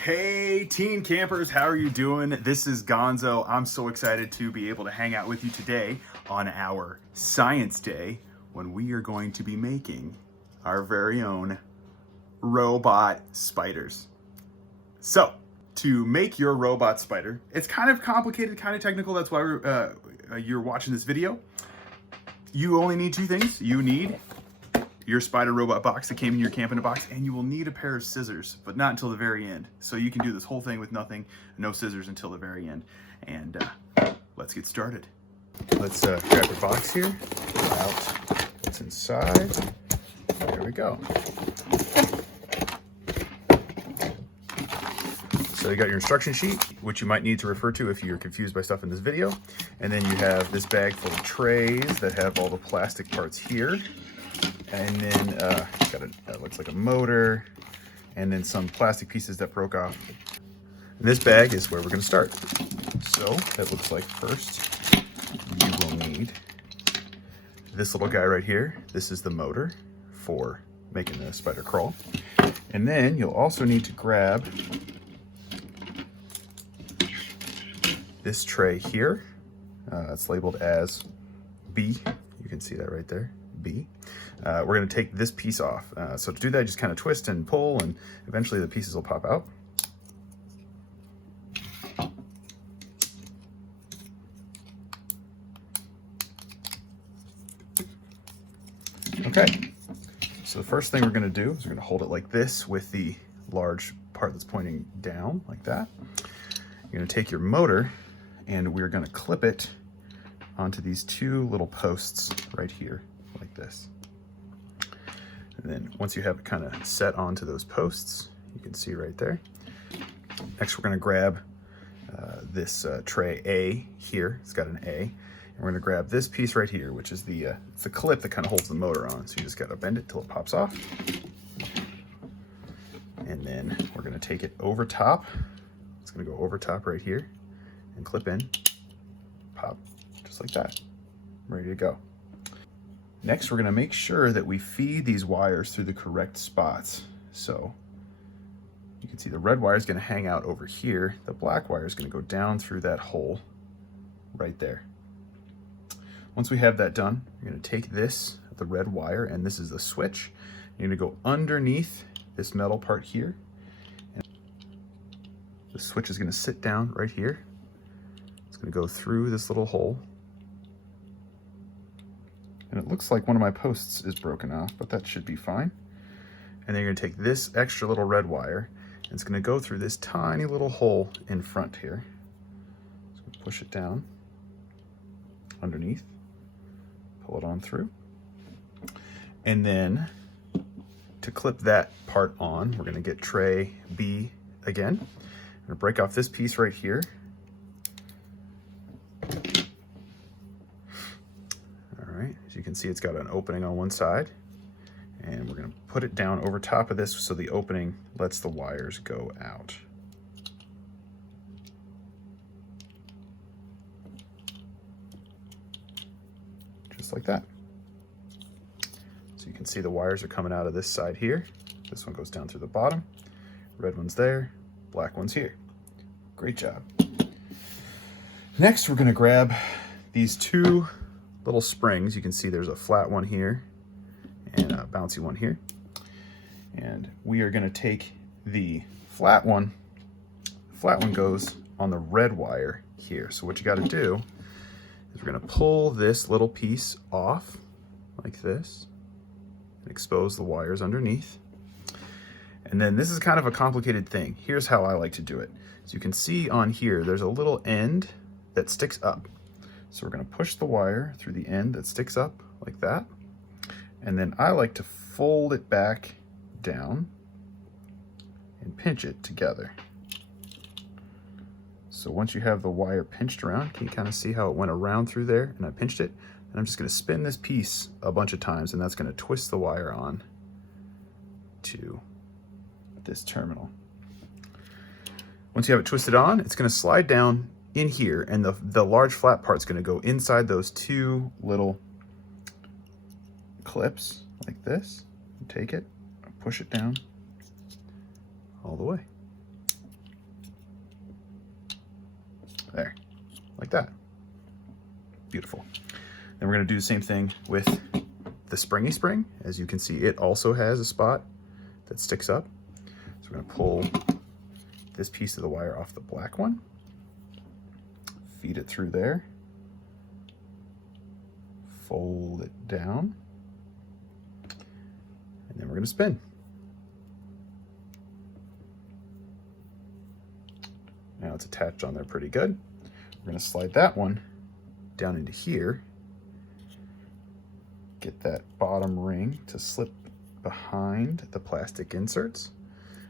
Hey teen campers, how are you doing? This is Gonzo. I'm so excited to be able to hang out with you today on our Science Day when we are going to be making our very own robot spiders. So, to make your robot spider, it's kind of complicated, kind of technical. That's why you're watching this video. You only need two things. You need your spider robot box that came in your camp in a box, and you will need a pair of scissors, but not until the very end. So you can do this whole thing with nothing, no scissors until the very end. And let's get started. Let's grab the box here, pull out what's inside. There we go. So you got your instruction sheet, which you might need to refer to if you're confused by stuff in this video. And then you have this bag full of trays that have all the plastic parts here. And then got looks like a motor, and then some plastic pieces that broke off. And this bag is where we're going to start. So that looks like first you will need this little guy right here. This is the motor for making the spider crawl. And then you'll also need to grab this tray here. It's labeled as B. You can see that right there, B. We're going to take this piece off. So to do that, just kind of twist and pull, and eventually the pieces will pop out. Okay, so the first thing we're going to do is we're going to hold it like this with the large part that's pointing down like that. You're going to take your motor and we're going to clip it onto these two little posts right here like this. And then once you have it kind of set onto those posts, you can see right there. Next, we're going to grab this tray A here. It's got an A. And we're going to grab this piece right here, which is the it's the clip that kind of holds the motor on. So you just got to bend it till it pops off. And then we're going to take it over top. It's going to go over top right here and clip in, pop, just like that. Ready to go. Next, we're going to make sure that we feed these wires through the correct spots. So you can see the red wire is going to hang out over here. The black wire is going to go down through that hole right there. Once we have that done, you're going to take this, the red wire, and this is the switch. You're going to go underneath this metal part here. And the switch is going to sit down right here. It's going to go through this little hole. And it looks like one of my posts is broken off, but that should be fine. And then you're going to take this extra little red wire, and it's going to go through this tiny little hole in front here. So push it down underneath, pull it on through. And then to clip that part on, we're going to get tray B again. I'm going to break off this piece right here. As you can see, it's got an opening on one side, and we're going to put it down over top of this so the opening lets the wires go out. Just like that. So you can see the wires are coming out of this side here. This one goes down through the bottom. Red one's there, black one's here. Great job. Next, we're going to grab these two little springs. You can see there's a flat one here and a bouncy one here. And we are going to take the flat one. The flat one goes on the red wire here. So what you got to do is we're going to pull this little piece off like this and expose the wires underneath. And then this is kind of a complicated thing. Here's how I like to do it. So you can see on here, there's a little end that sticks up. So we're going to push the wire through the end that sticks up like that. And then I like to fold it back down and pinch it together. So once you have the wire pinched around, can you kind of see how it went around through there? And I pinched it. And I'm just going to spin this piece a bunch of times, and that's going to twist the wire on to this terminal. Once you have it twisted on, it's going to slide down in here, and the large flat part's going to go inside those two little clips like this. Take it, push it down all the way. There, like that. Beautiful. Then we're gonna do the same thing with the springy spring. As you can see, it also has a spot that sticks up. So we're gonna pull this piece of the wire off the black one, feed it through there, fold it down, and then we're gonna spin. Now it's attached on there pretty good. We're gonna slide that one down into here, get that bottom ring to slip behind the plastic inserts.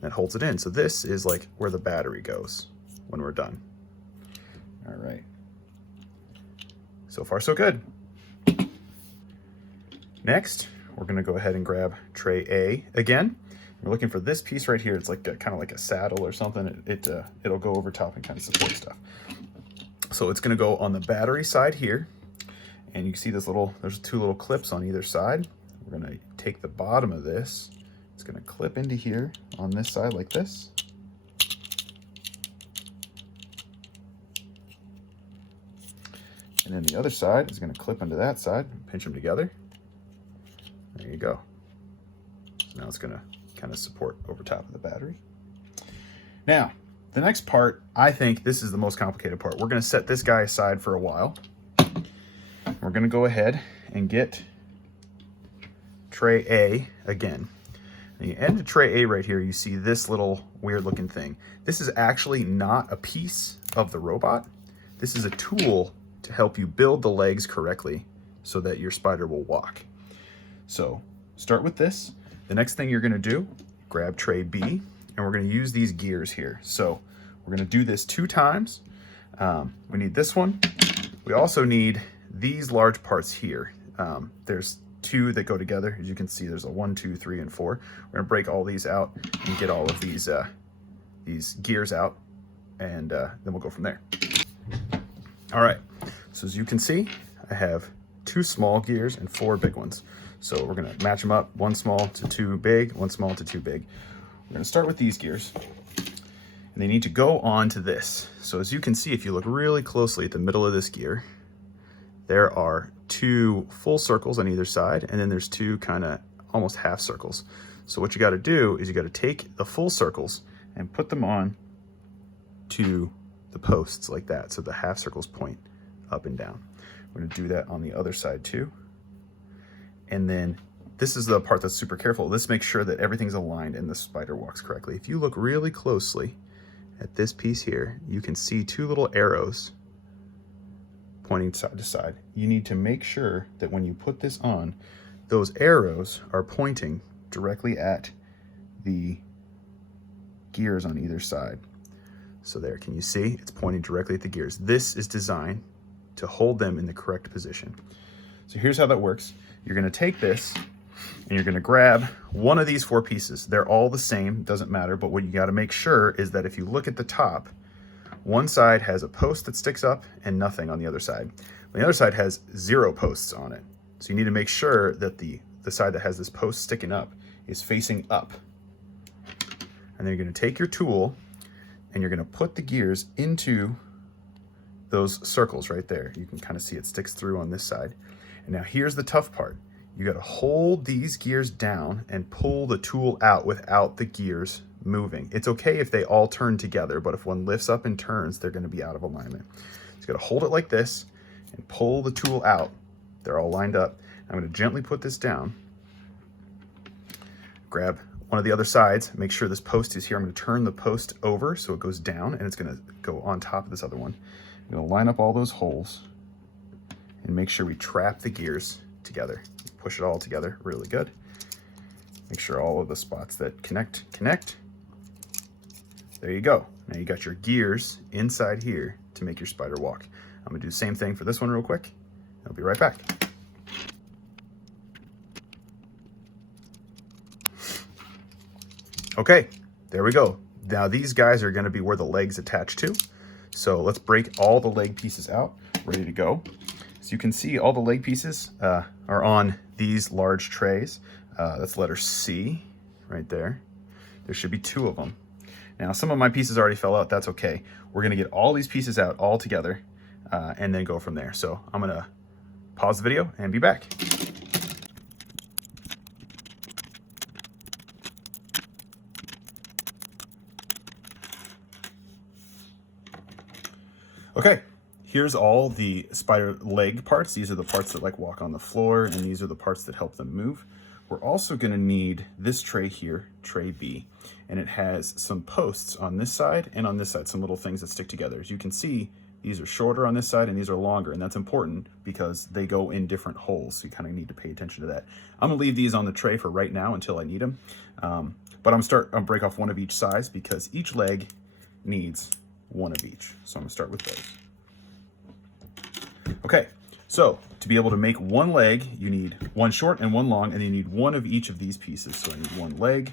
That holds it in. So this is like where the battery goes when we're done. All right. So far, so good. Next, we're gonna go ahead and grab tray A again. We're looking for this piece right here. It's like kind of like a saddle or something. It'll go over top and kind of support stuff. So it's gonna go on the battery side here. And you can see there's 2 little clips on either side. We're gonna take the bottom of this. It's gonna clip into here on this side like this. And then the other side is gonna clip into that side, pinch them together. There you go. So now it's gonna kind of support over top of the battery. Now, the next part, I think this is the most complicated part. We're gonna set this guy aside for a while. We're gonna go ahead and get tray A again. At the end of tray A right here, you see this little weird looking thing. This is actually not a piece of the robot. This is a tool to help you build the legs correctly so that your spider will walk. So start with this. The next thing you're gonna do, grab tray B, and we're gonna use these gears here. So we're gonna do this 2 times. We need this one. We also need these large parts here. There's 2 that go together. As you can see, there's a 1, 2, 3, and 4. We're gonna break all these out and get all of these gears out, and then we'll go from there. All right, so as you can see, I have 2 small gears and 4 big ones. So we're gonna match them up, 1 small to 2 big, 1 small to 2 big. We're gonna start with these gears, and they need to go on to this. So as you can see, if you look really closely at the middle of this gear, there are 2 full circles on either side, and then there's 2 kind of almost half circles. So what you got to do is you got to take the full circles and put them on to the posts like that, so the half circles point up and down. We're going to do that on the other side too. And then this is the part that's super careful. This makes sure that everything's aligned and the spider walks correctly. If you look really closely at this piece here, you can see 2 little arrows pointing side to side. You need to make sure that when you put this on, those arrows are pointing directly at the gears on either side. So there, can you see? It's pointing directly at the gears. This is designed to hold them in the correct position. So here's how that works. You're gonna take this and you're gonna grab one of these 4 pieces. They're all the same, doesn't matter, but what you gotta make sure is that if you look at the top, one side has a post that sticks up and nothing on the other side. The other side has 0 posts on it. So you need to make sure that the side that has this post sticking up is facing up. And then you're gonna take your tool and you're gonna put the gears into those circles right there. You can kind of see it sticks through on this side. And now here's the tough part. You gotta hold these gears down and pull the tool out without the gears moving. It's okay if they all turn together, but if one lifts up and turns, they're gonna be out of alignment. So you gotta hold it like this and pull the tool out. They're all lined up. I'm gonna gently put this down, grab one of the other sides, make sure this post is here. I'm gonna turn the post over so it goes down and it's gonna go on top of this other one. I'm gonna line up all those holes and make sure we trap the gears together. Push it all together really good. Make sure all of the spots that connect. There you go. Now you got your gears inside here to make your spider walk. I'm gonna do the same thing for this one real quick. I'll be right back. Okay, there we go. Now these guys are gonna be where the legs attach to. So let's break all the leg pieces out, ready to go. So you can see all the leg pieces are on these large trays. That's letter C right there. There should be 2 of them. Now, some of my pieces already fell out. That's okay. We're going to get all these pieces out all together and then go from there. So I'm going to pause the video and be back. Okay, here's all the spider leg parts. These are the parts that like walk on the floor, and these are the parts that help them move. We're also gonna need this tray here, tray B, and it has some posts on this side and on this side, some little things that stick together. As you can see, these are shorter on this side and these are longer, and that's important because they go in different holes, so you kind of need to pay attention to that. I'm gonna leave these on the tray for right now until I need them, but I'm gonna break off one of each size because each leg needs one of each. So I'm gonna start with those. Okay, so to be able to make one leg, you need one short and one long, and you need one of each of these pieces. So I need one leg,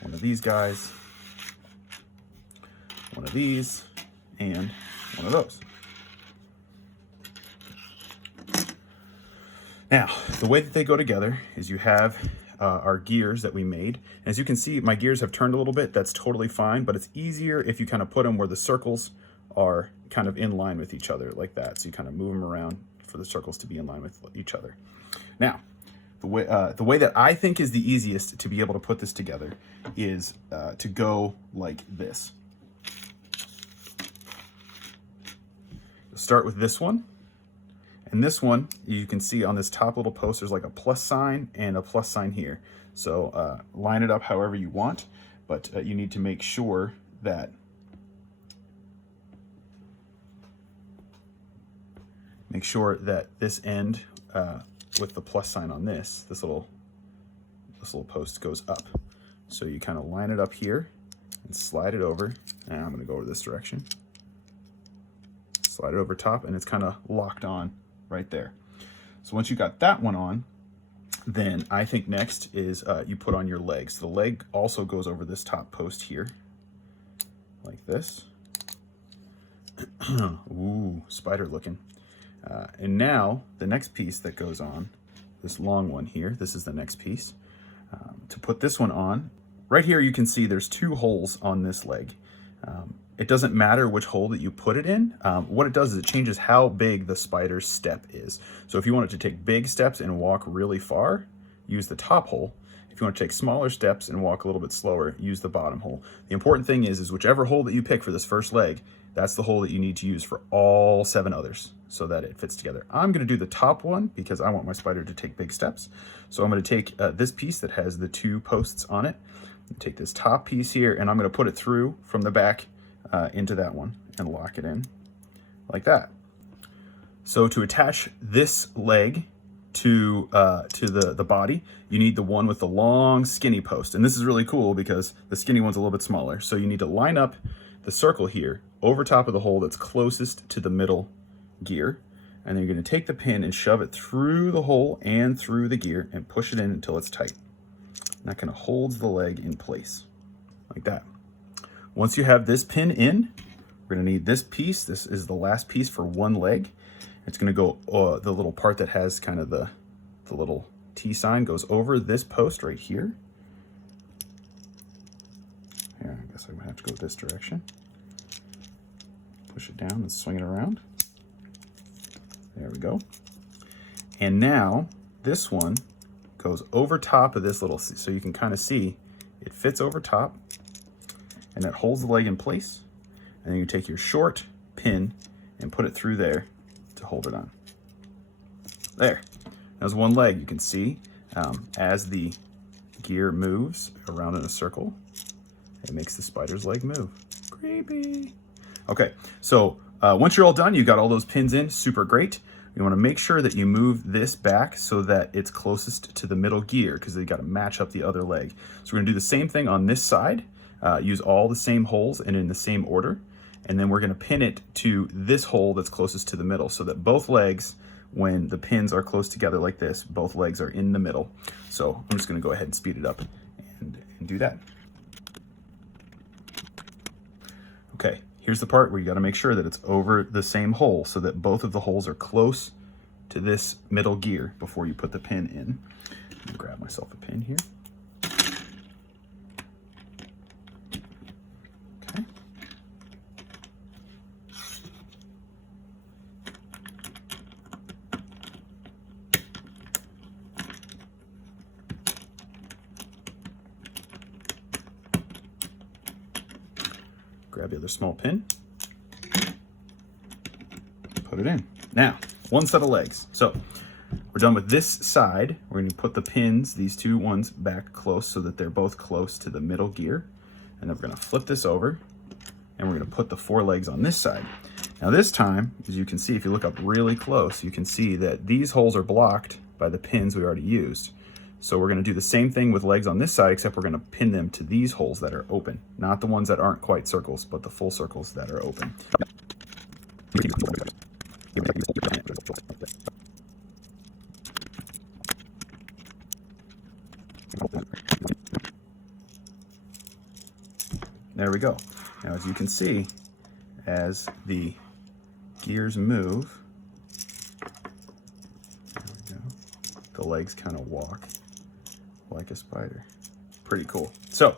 one of these guys, one of these, and one of those. Now, the way that they go together is you have our gears that we made. And as you can see, my gears have turned a little bit. That's totally fine, but it's easier if you kind of put them where the circles are kind of in line with each other like that. So you kind of move them around for the circles to be in line with each other. Now, the way that I think is the easiest to be able to put this together is to go like this. Start with this one. And this one, you can see on this top little post, there's like a plus sign and a plus sign here. So line it up however you want, but you need to make sure that this end with the plus sign on this little post goes up. So you kind of line it up here and slide it over. And I'm gonna go over this direction. Slide it over top, and it's kind of locked on right there. So once you got that one on, then I think next is you put on your legs. The leg also goes over this top post here, like this. Ooh, spider looking. And now the next piece that goes on, this long one here, this is the next piece. To put this one on, right here you can see there's two holes on this leg. It doesn't matter which hole that you put it in. What it does is it changes how big the spider's step is. So if you want it to take big steps and walk really far, use the top hole. If you want to take smaller steps and walk a little bit slower, use the bottom hole. The important thing is whichever hole that you pick for this first leg, that's the hole that you need to use for all 7 others so that it fits together. I'm going to do the top one because I want my spider to take big steps. So I'm going to take this piece that has the 2 posts on it, take this top piece here, and I'm going to put it through from the back into that one and lock it in like that. So to attach this leg to the body, you need the one with the long skinny post. And this is really cool because the skinny one's a little bit smaller. So you need to line up the circle here over top of the hole that's closest to the middle gear. And then you're going to take the pin and shove it through the hole and through the gear and push it in until it's tight. And that kind of holds the leg in place like that. Once you have this pin in, we're going to need this piece. This is the last piece for one leg. It's going to go, the little part that has kind of the little T sign goes over this post right here. Yeah, I guess I'm going to have to go this direction. Push it down and swing it around. There we go. And now this one goes over top of this little, so you can kind of see it fits over top and that holds the leg in place. And then you take your short pin and put it through there to hold it on. There, there's one leg. You can see as the gear moves around in a circle, it makes the spider's leg move. Creepy. Okay, so once you're all done, you got all those pins in, super great. You want to make sure that you move this back so that it's closest to the middle gear because you got to match up the other leg. So we're going to do the same thing on this side, use all the same holes and in the same order. And then we're going to pin it to this hole that's closest to the middle so that both legs, when the pins are close together like this, both legs are in the middle. So I'm just going to go ahead and speed it up and do that. Okay, here's the part where you got to make sure that it's over the same hole so that both of the holes are close to this middle gear before you put the pin in. I'm gonna grab myself a pin here. Grab the other small pin, put it in. Now, one set of legs. So we're done with this side. We're going to put the pins, these two ones, back close so that they're both close to the middle gear. And then we're going to flip this over, and we're going to put the 4 legs on this side. Now this time, as you can see, if you look up really close, you can see that these holes are blocked by the pins we already used. So we're going to do the same thing with legs on this side, except we're going to pin them to these holes that are open. Not the ones that aren't quite circles, but the full circles that are open. There we go. Now as you can see, as the gears move, there we go, the legs kind of walk like a spider. Pretty cool. So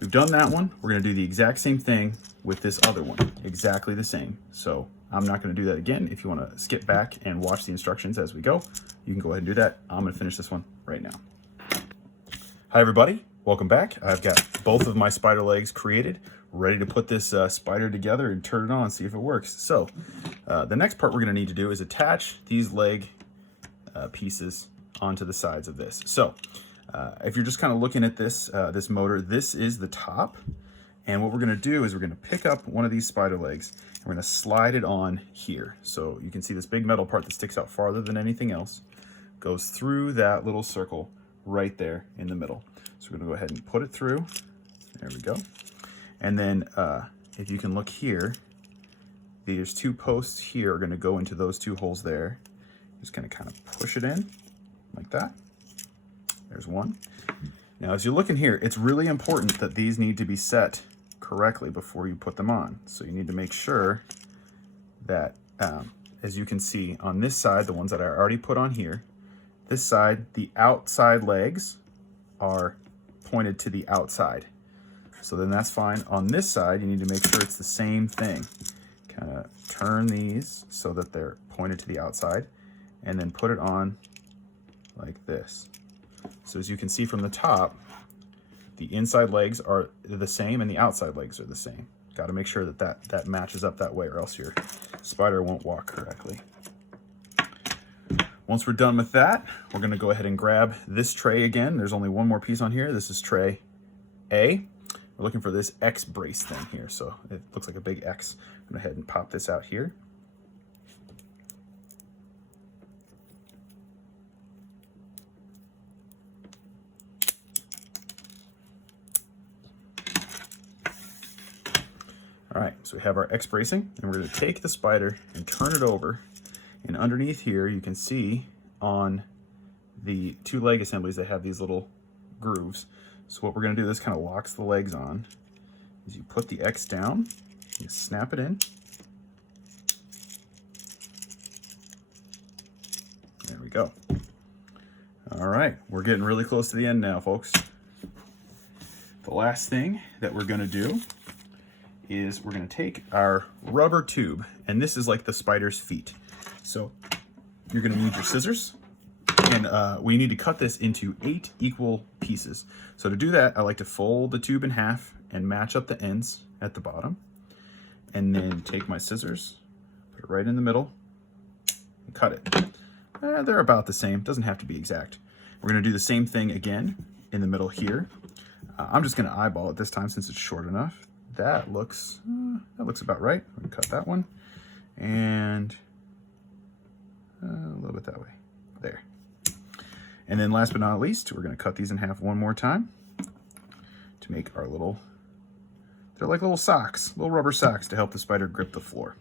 we've done that one. We're going to do the exact same thing with this other one. Exactly the same. So I'm not going to do that again. If you want to skip back and watch the instructions as we go, you can go ahead and do that. I'm going to finish this one right now. Hi everybody, welcome back. I've got both of my spider legs created, ready to put this spider together and turn it on, see if it works. So the next part we're going to need to do is attach these leg pieces onto the sides of this. So if you're just kind of looking at this this motor, this is the top, and what we're going to do is we're going to pick up one of these spider legs and we're going to slide it on here. So you can see this big metal part that sticks out farther than anything else goes through that little circle right there in the middle. So we're going to go ahead and put it through. There we go. And then if you can look here, there's 2 posts here are going to go into those 2 holes there. Just going to kind of push it in like that. There's one. Now as you look in here, it's really important that these need to be set correctly before you put them on. So you need to make sure that, as you can see on this side, the ones that I already put on here, this side, the outside legs are pointed to the outside. So then that's fine. On this side, you need to make sure it's the same thing. Kind of turn these so that they're pointed to the outside, and then put it on like this. So as you can see from the top, the inside legs are the same and the outside legs are the same. Got to make sure that that matches up that way, or else your spider won't walk correctly. Once we're done with that, we're going to go ahead and grab this tray again. There's only one more piece on here. This is tray A. We're looking for this X brace thing here, so it looks like a big X. I'm going to go ahead and pop this out here. All right, so we have our X bracing, and we're going to take the spider and turn it over. And underneath here, you can see on the 2 leg assemblies, they have these little grooves. So what we're going to do, this kind of locks the legs on, is you put the X down, you snap it in. There we go. All right, we're getting really close to the end now, folks. The last thing that we're going to do is we're going to take our rubber tube, and this is like the spider's feet. So you're going to need your scissors, and we need to cut this into 8 equal pieces. So to do that, I like to fold the tube in half and match up the ends at the bottom, and then take my scissors, put it right in the middle, and cut it. They're about the same, doesn't have to be exact. We're going to do the same thing again in the middle here. I'm just going to eyeball it this time since it's short enough. That looks about right. I'm going to cut that one, and a little bit that way. There. And then last but not least, we're going to cut these in half one more time to make our little, they're like little socks, little rubber socks to help the spider grip the floor.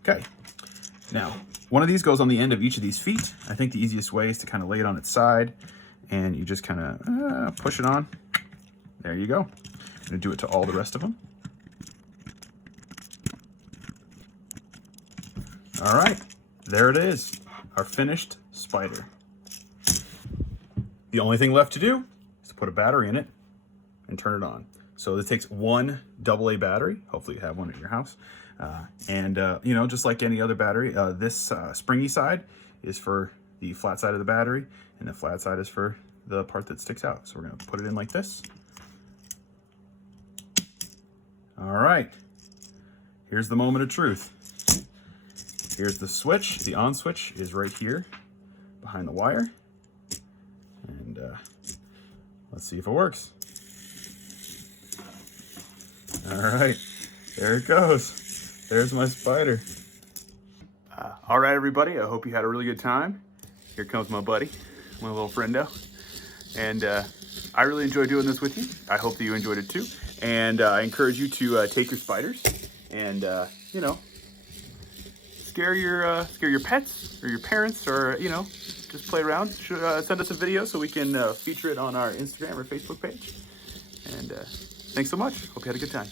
Okay. Now, one of these goes on the end of each of these feet. I think the easiest way is to kind of lay it on its side, and you just kind of push it on. There you go. I'm going to do it to all the rest of them. All right, there it is, our finished spider. The only thing left to do is to put a battery in it and turn it on. So this takes one AA battery. Hopefully you have one at your house. You know, just like any other battery, this springy side is for the flat side of the battery, and the flat side is for the part that sticks out. So we're gonna put it in like this. All right, here's the moment of truth. Here's the switch. The on switch is right here behind the wire. And let's see if it works. All right, there it goes. There's my spider. All right, everybody, I hope you had a really good time. Here comes my buddy, my little friendo. And I really enjoy doing this with you. I hope that you enjoyed it too. And I encourage you to take your spiders and, you know, scare your pets or your parents, or, you know, just play around. Send us a video so we can feature it on our Instagram or Facebook page. And thanks so much. Hope you had a good time.